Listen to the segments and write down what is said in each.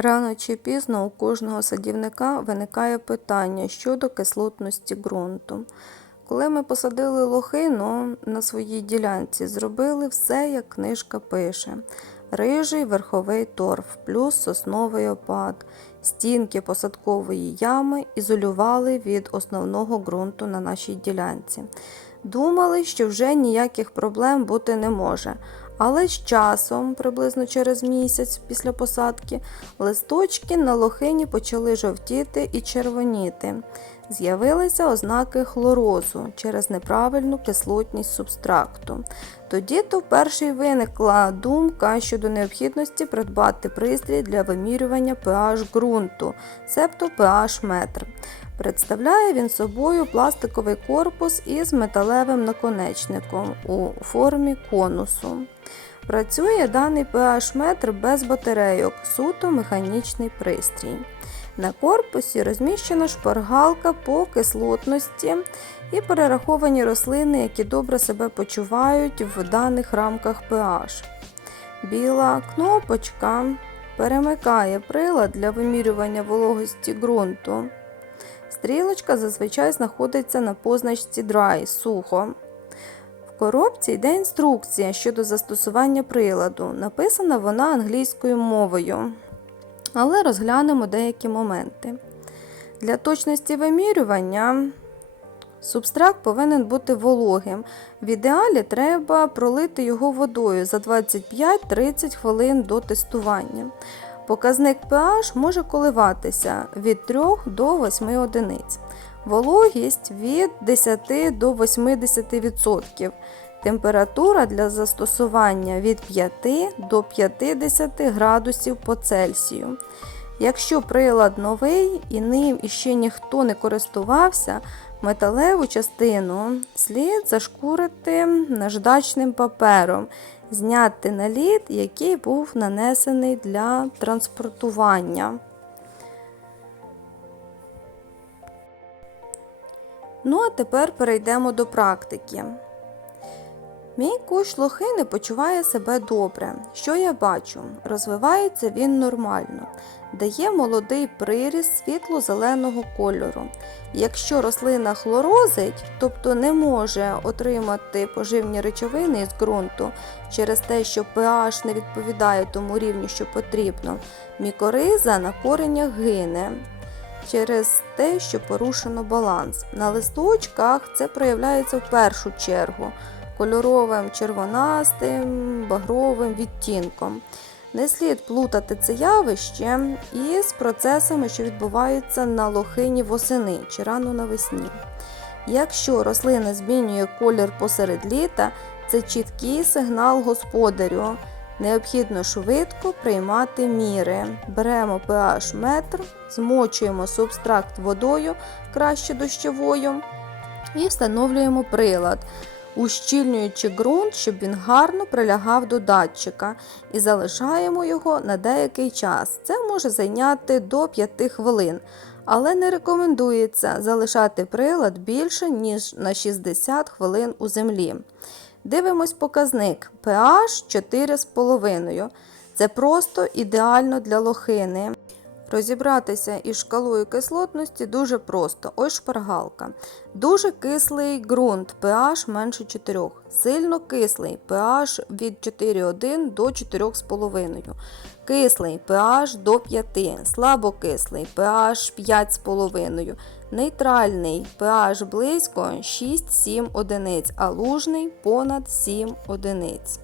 Рано чи пізно у кожного садівника виникає питання щодо кислотності ґрунту. Коли ми посадили лохину на своїй ділянці, зробили все, як книжка пише: рижий верховий торф, плюс сосновий опад, стінки посадкової ями ізолювали від основного ґрунту на нашій ділянці. Думали, що вже ніяких проблем бути не може. Але з часом, приблизно через місяць після посадки, листочки на лохині почали жовтіти і червоніти. З'явилися ознаки хлорозу через неправильну кислотність субстракту. Тоді то вперше виникла думка щодо необхідності придбати пристрій для вимірювання pH ґрунту, себто pH метр. Представляє він собою пластиковий корпус із металевим наконечником у формі конусу. Працює даний pH-метр без батарейок, суто механічний пристрій. На корпусі розміщена шпаргалка по кислотності і перераховані рослини, які добре себе почувають в даних рамках pH. Біла кнопочка перемикає прилад для вимірювання вологості ґрунту. Стрілочка зазвичай знаходиться на позначці Dry сухо. В коробці йде інструкція щодо застосування приладу. Написана вона англійською мовою, але розглянемо деякі моменти. Для точності вимірювання субстракт повинен бути вологим. В ідеалі треба пролити його водою за 25-30 хвилин до тестування. Показник pH може коливатися від 3 до 8 одиниць. Вологість від 10 до 80%. Температура для застосування від 5 до 50 градусів по Цельсію. Якщо прилад новий і ним іще ніхто не користувався, металеву частину слід зашкурити наждачним папером, зняти наліт, який був нанесений для транспортування. Ну, а тепер перейдемо до практики. Мій кущ лохини почуває себе добре. Що я бачу? Розвивається він нормально, дає молодий приріст світло-зеленого кольору. Якщо рослина хлорозить, тобто не може отримати поживні речовини з ґрунту через те, що pH не відповідає тому рівню, що потрібно, мікориза на коренях гине. Через те, що порушено баланс. На листочках це проявляється в першу чергу кольоровим червонастим, багровим відтінком. Не слід плутати це явище із процесами, що відбуваються на лохині восени чи рано навесні. Якщо рослина змінює колір посеред літа, це чіткий сигнал господарю. Необхідно швидко приймати міри. Беремо pH метр, змочуємо субстракт водою, краще дощовою, і встановлюємо прилад ущільнюючи ґрунт, щоб він гарно прилягав до датчика, і залишаємо його на деякий час. Це може зайняти до 5 хвилин, але не рекомендується залишати прилад більше, ніж на 60 хвилин у землі. Дивимось показник pH 4,5. Це просто ідеально для лохини. Розібратися із шкалою кислотності дуже просто. Ось шпаргалка. Дуже кислий ґрунт pH менше 4. Сильно кислий pH від 4,1 до 4,5. Кислий pH до 5. Слабокислий pH 5,5. Нейтральний pH близько 6-7 одиниць, а лужний понад 7 одиниць.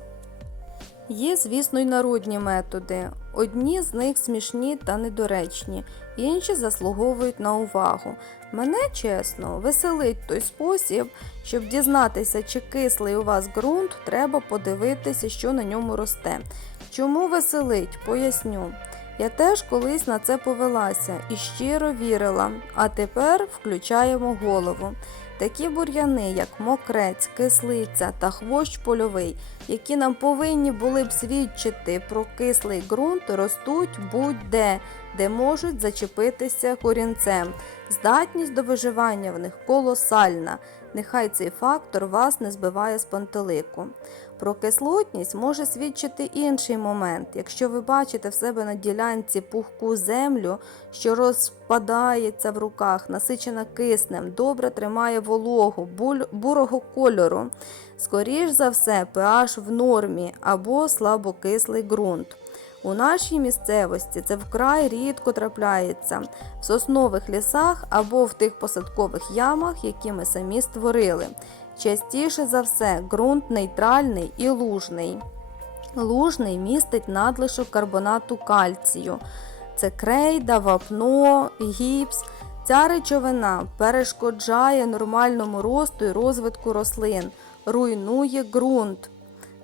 Є, звісно, й народні методи. Одні з них смішні та недоречні, інші заслуговують на увагу. Мене чесно, веселить той спосіб, щоб дізнатися, чи кислий у вас ґрунт, треба подивитися, що на ньому росте. Чому веселить, поясню. Я теж колись на це повелася і щиро вірила, а тепер включаємо голову. Такі бур'яни, як мокрець, кислиця та хвощ польовий, які нам повинні були б свідчити про кислий ґрунт, ростуть будь-де, де можуть зачепитися корінцем. Здатність до виживання в них колосальна. Нехай цей фактор вас не збиває з пантелику. Про кислотність може свідчити інший момент. Якщо ви бачите в себе на ділянці пухку землю, що розпадається в руках, насичена киснем, добре тримає вологу, бурого кольору, скоріш за все, pH в нормі або слабокислий ґрунт. У нашій місцевості це вкрай рідко трапляється в соснових лісах або в тих посадкових ямах, які ми самі створили. Частіше за все, ґрунт нейтральний і лужний. Лужний містить надлишок карбонату кальцію. Це крейда, вапно, гіпс. Ця речовина перешкоджає нормальному росту і розвитку рослин, руйнує ґрунт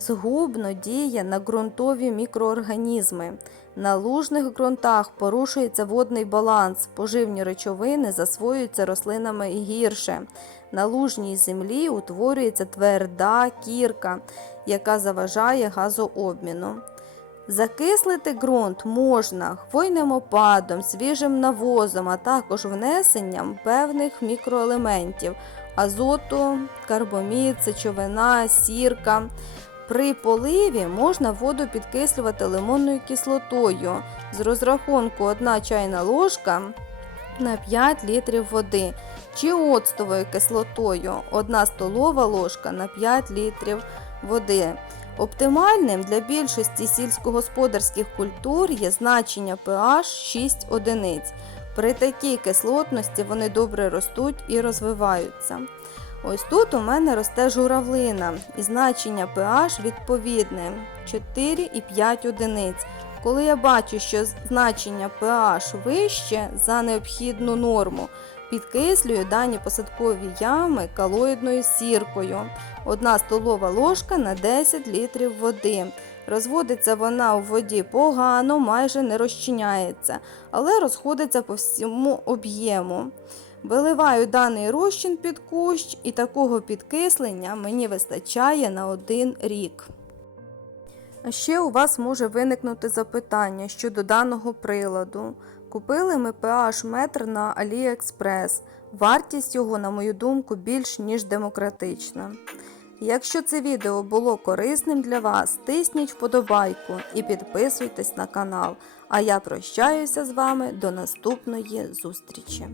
згубно діє на ґрунтові мікроорганізми. На лужних ґрунтах порушується водний баланс, поживні речовини засвоюються рослинами гірше. На лужній землі утворюється тверда кірка, яка заважає газообміну. Закислити ґрунт можна хвойним опадом, свіжим навозом, а також внесенням певних мікроелементів азоту, карбомід, сечовина, сірка. При поливі можна воду підкислювати лимонною кислотою з розрахунку 1 чайна ложка на 5 літрів води чи оцтовою кислотою 1 столова ложка на 5 літрів води. Оптимальним для більшості сільськогосподарських культур є значення pH 6 одиниць. При такій кислотності вони добре ростуть і розвиваються. Ось тут у мене росте журавлина і значення pH відповідне 4,5 одиниць. Коли я бачу, що значення pH вище за необхідну норму, підкислюю дані посадкові ями калоїдною сіркою. 1 столова ложка на 10 літрів води. Розводиться вона у воді погано, майже не розчиняється, але розходиться по всьому об'єму. Виливаю даний розчин під кущ, і такого підкислення мені вистачає на один рік. А ще у вас може виникнути запитання щодо даного приладу. Купили ми pH метр на AliExpress. Вартість його, на мою думку, більш ніж демократична. Якщо це відео було корисним для вас, тисніть вподобайку і підписуйтесь на канал. А я прощаюся з вами до наступної зустрічі.